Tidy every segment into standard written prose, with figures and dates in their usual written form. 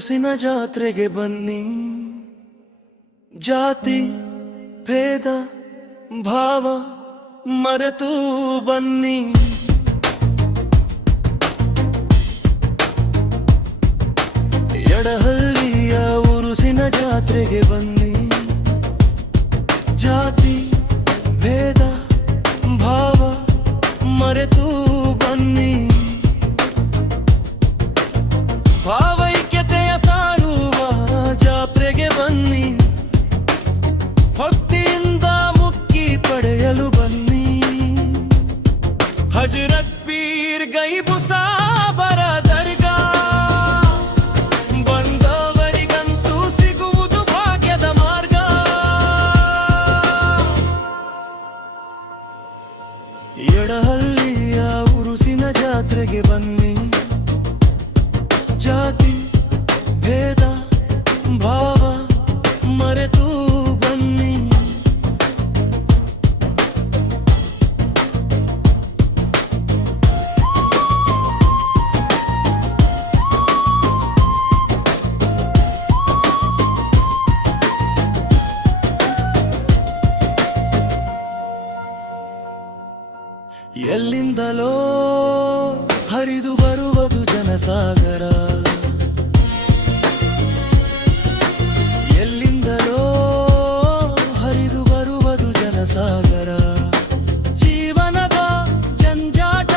ಉರುಸಿನ ಜಾತ್ರೆಗೆ ಬನ್ನಿ. ಜಾತಿ ಭೇದ ಭಾವ ಮರೆತು ಬನ್ನಿ. ಎಡಹಳ್ಳಿಯ ಉರುಸಿನ ಜಾತ್ರೆಗೆ ಬನ್ನಿ. ಜಾತಿ ಭೇದ ಭಾವ ಮರೆತು ಬನ್ನಿ. ಭಾವೈಕ್ಯತೆಯ ಸಾರುವ ಜಾತ್ರೆಗೆ ಬನ್ನಿ. ಭಕ್ತಿಯಿಂದ ಮುಕ್ತಿ ಪಡೆಯಲು ಬನ್ನಿ. ಹಜರತ್ ಪೀರ್ ಗೈಬು ಸಾಬರ ದರ್ಗಾ ಬಂದವರಿಗಂತೂ ಸಿಗುವುದು ಭಾಗ್ಯದ ಮಾರ್ಗ. ಎಡಹಳ್ಳಿಯ ಉರುಸಿನ ಜಾತ್ರೆಗೆ ಬನ್ನಿ. ಜಾತಿ ಭೇದ ಭಾವ ಮರೆತು ಬನ್ನಿ. ಎಲ್ಲಿಂದಲೋ ಹರಿದು ಬರುವುದು ಜನಸಾಗರ. ಎಲ್ಲಿಂದಲೋ ಹರಿದು ಬರುವುದು ಜನಸಾಗರ. ಜೀವನದ ಜಂಜಾಟ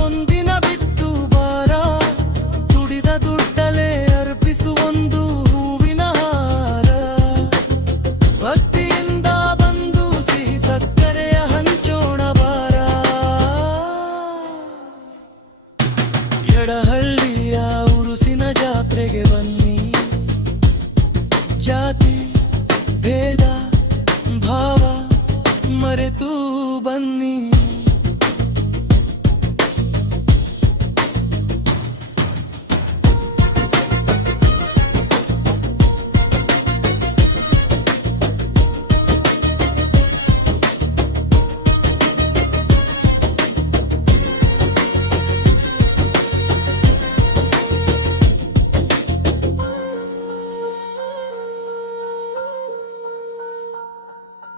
ಒಂದಿನ ಬಿಟ್ಟು ಬಾರ. ದುಡಿದ ದುಡ್ಡಲೇ ಅರ್ಪಿಸುವೊಂದು ಹೂವಿನ ಹಾರ. ಭಕ್ತಿಯಿಂದ ಬಂದು ಸಿಹಿ ಸಕ್ಕರೆಯ ಹಂಚೋಣ ಬಾರ. ಎಡಹಳ್ಳಿಯ ಉರುಸಿನ ಜಾತ್ರೆಗೆ ಬನ್ನಿ. ಜಾತಿ ಭೇದ ಭಾವ ಮರೆತು ಬನ್ನಿ.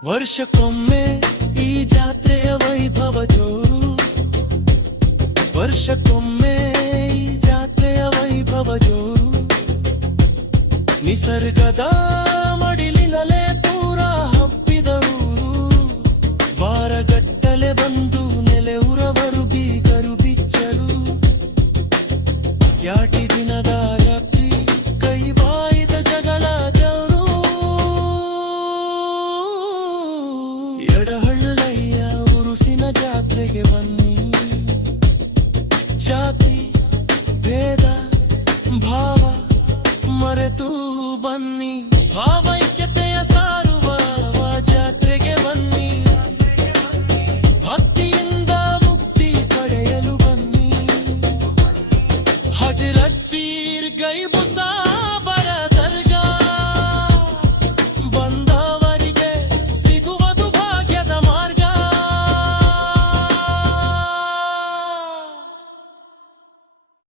ವರ್ಷಕ್ಕೊಮ್ಮೆ ಈ ಜಾತ್ರೆಯ ವೈಭವ ಜೋರು. ವರ್ಷಕ್ಕೊಮ್ಮೆ ಈ ಜಾತ್ರೆಯ ವೈಭವ ಜೋರು. ನಿಸರ್ಗದ